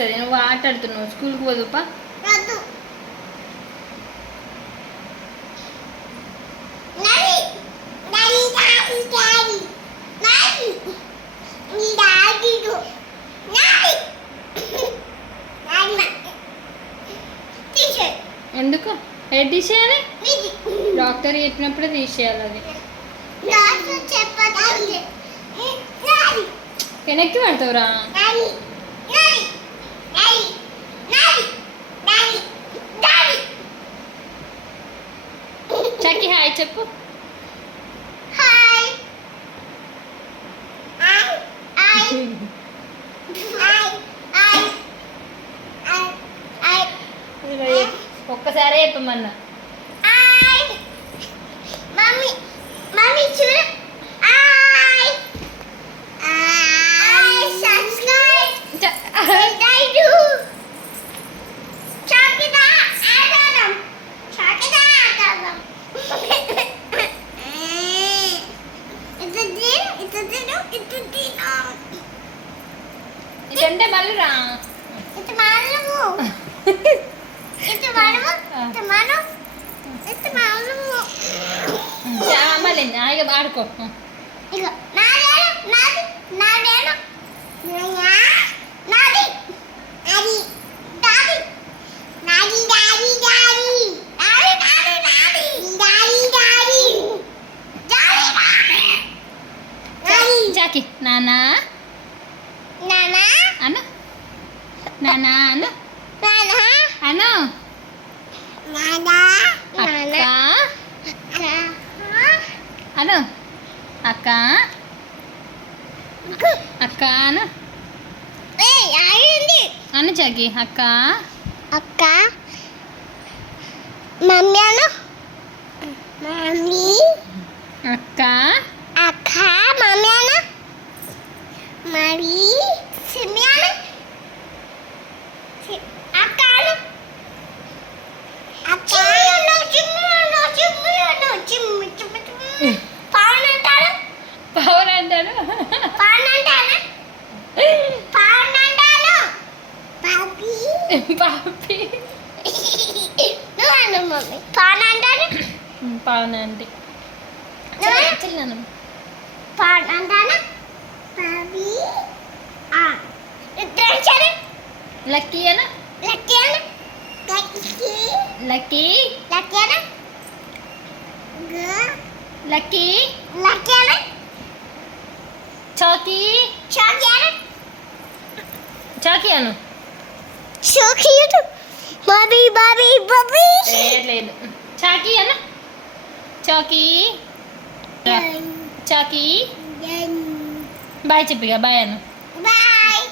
చేస్తుంది. నువ్వు ఆట ఆడుతున్నావు, స్కూల్కి పోదుపా. ఎందుకు హెడ్ తీసేయాలి? డాక్టర్ చెప్పినప్పుడే తీసేయాలి. అది వెనక్కి పడతావురా. చక్కి హాయ్ చెప్పు. ఒక్కసారి చెప్పమన్నా. ఇదంటే మళ్ళీ రా. మళ్ళీ ఆడుకో. జాకి నానా నానా అను, నానా అను, అను, అను, అక్క అక్క అను, అను జాకి అక్క అక్క, మమ్మీ అను, మమ్మీ అక్క అక్క, మమ్మీ అను, మరి సిమి అను, అక్క అను, అక్క పవన్ అంటాడు, పవన్ అంటాడు, పవన్ అంటాడు, పవన్ అంటాడు, పాపి పాపి నువ్వు అను మమ్మీ. పవన్ అంటాడు, పవన్ అంటే చిన్నాను. పవన్ అంటాడు, పాపి లక్కీ అను, లక్కీ అను, లక్కీ లక్కీ అను, లక్కీ లక్కీ అను, చాకీ చాకీ అను, చాకీ అను. So cute Bobby Bobby Bobby. లేదు చాకీ అను, చాకీ చాకీ. బాయ్ చెప్పిగా, బాయ్ అను. బాయ్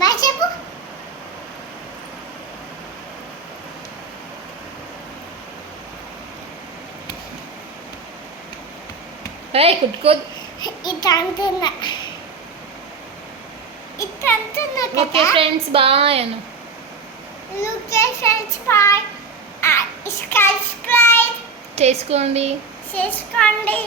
బాయ్ చెప్పు. కుట్టుకోదు. ఇట్లా అంటున్నా, ఇట్లా అంటున్నా ఓకే కదా. ఫ్రెండ్స్ బాయ్ అను. Okay friends bye. సబ్స్క్రైబ్ చేసుకోండి. చేసుకోండి.